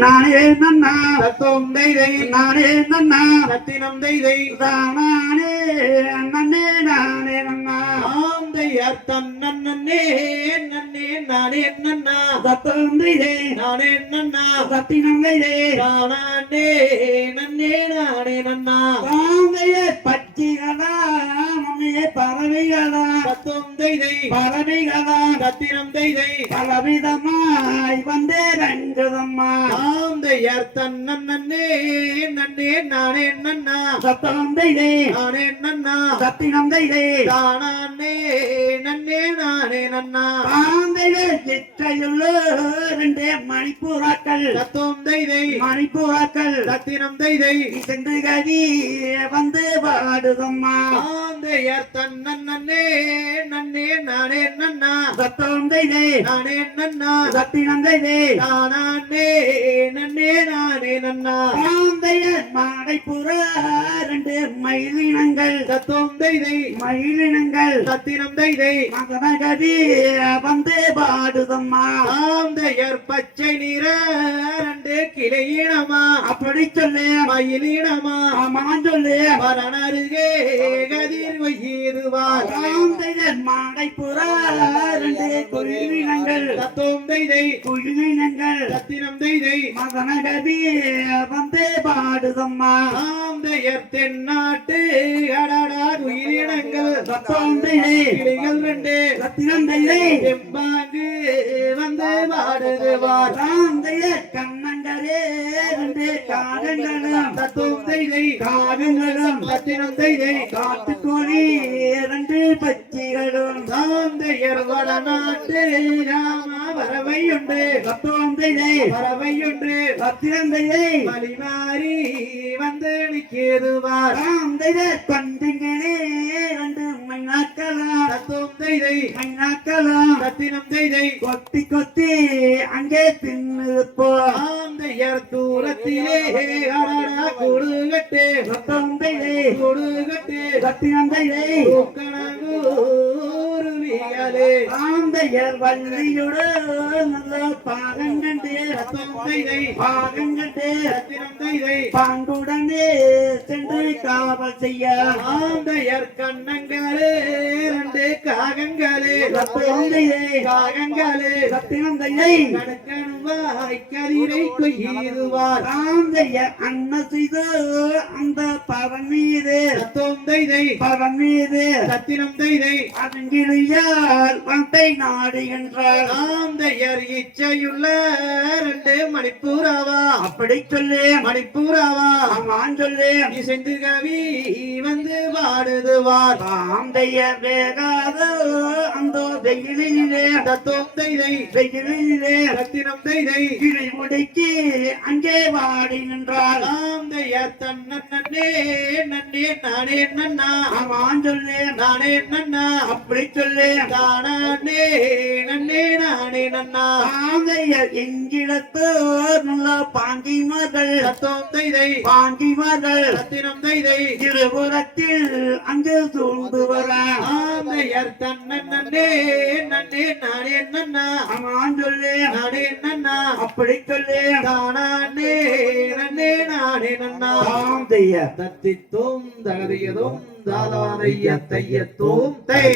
நானே நன்னா தத்துவம் தைதை நானே நன்னா ரத்தினம் தைதை தானே நன்னே நானே நன்னா ஆந்தையார் தன்னே நன்னே நானே நன்னா தத்துவம் தைதே நானே நன்னா ரத்தினம் தைதே தானே நன்னே நானே நன்னா தாந்தையே பச்சிகளா மம்மியே பறவைகளா தத்துவம் தைதை பறவைகளா ரத்தினம் தைதை பலவிதமாய் வந்தே ரங்குதம்மா ஆந்தையார் தன்னே நன்னே நானே நன்னா தத்துவம் தைதே நானே நன்னா ரத்தினம் தைதே தானே நன்னே நானே நன்னா தாந்தைகள் சிற்றையுள்ள ரெண்டே மணிப்பூராக்கள் தத்துவம் தைதை மணிப்பூராக்கள் ரத்தினம் தைதை சென்று கதி வந்து பாடுதம்மா ஆந்தையார் தன்னே நன்னே நானே நன்னா தத்துவம் தைதே நானே நன்னா ரத்தினம் தைதே தானே நன்னே நானே நன்னா தாந்தையர் மாடைப்புற ரெண்டு மயிலினங்கள் தத்துவம் தைதை மயிலினங்கள் ரத்தினம் தைதை மகனகதி வந்து பாடுதம்மா ஆந்தையர் பச்சை நிற ரெண்டு கிளையினமா அப்படி சொல்லு மயிலினமா ஆமான் சொல்லு மரணருகே கதிர் வகிருவார் தாந்தையர் மாடைப்புற ரெண்டு குயிலினங்கள் தத்துவம் தைதை குயிலினங்கள் ரத்தினம் தைதை மகனகதி வந்து பாடுதம்மா ஆந்தையர் தென்னாட்டு அடடா உயிரினங்கள் தத்துவம் தைதே கிளிகள் ரெண்டு ரத்தினம் தைதே செம்பாங்கு வந்து பாடுவார் தாந்தையர் கண்ணங்களே ரெண்டு காகங்களும் தத்துவம் தைதை காகங்களும் ரத்தினம் தைதை காட்டுக்கோழி ரெண்டு பச்சிகளும் ஆந்தையர் வடநாட்டு ராமா வரவையுண்டு தத்துவம் தைதே வரவையுண்டு ரத்தினம் தைதே மலிமாரி வந்து நிற்கிடுவார் தாந்தையர் கொண்டுங்களே ரெண்டு மைனாக்கலாம் தத்துவம் தைதை மைனாக்கலாம் ரத்தினம் தைதை கொத்தி கொத்தி அங்கே தின்னு ஆந்தையர் தூரத்திலே அடடா கொடுகட்டு தத்துவம் தைதே கொடுகட்டு ரத்தினம் தைதே கணங்கூருவியலே தாந்தையர் வள்ளியோடு நல்ல பாகங்கண்டு தத்துவம் தைதை பாகங்கண்டு ரத்தினம் தைதை பாங்குடனே சென்று காவல் செய்ய ஆந்தையர் கண்ணங்களே ரெண்டு காகங்களே தத்துவம் தைதே காகங்களே ரத்தினம் தைதே கணக்கணுவாய் கதிரை கொய்யுவார் தாந்தையர் அன்ன செய்து அந்த பவன் மீது தத்துவம் தைதை பவன் மீது ரத்தினம் தைதை அருங்கிலியால் வந்தை நாடுகின்றார் ஆந்தையர் இச்சையுள்ள ரெண்டு மணிப்பூராவா அப்படி சொல்லு மணிப்பூராவா ஆமான் சொல்லு இசைந்து கவி வந்து பாடுதுவார் தாந்தையர் வேகாத அந்த வெயிலிலே தத்துவம் தைதை வெயிலிலே ரத்தினம் தைதை கிளி முடுக்கி அங்கே வாடுகின்றார் ஆந்தையர் தன்னே நன்னே நானே நன்னா ஆமான் சொல்லு நானே நன்னா அப்படி சொல்லு தானே நன்னே நானே நன்னா தாந்தையர் எங்கிடத்து நல்ல பாங்கிமார்கள் தத்துவம் தைதை பாங்கிமார்கள் ரத்தினம் தைதை இருபுறத்தில் அங்கு சூழ்ந்து வர ஆந்தையர் தன்னே நன்னே நானே நன்னா ஆமான் சொல்லு நானே நன்னா அப்படி சொல்லு தானே நன்னே நானே நன்னா தாந்தையர் தத்தித்தோம் தகதியதும் தாதாதைய தையத்தோம் தை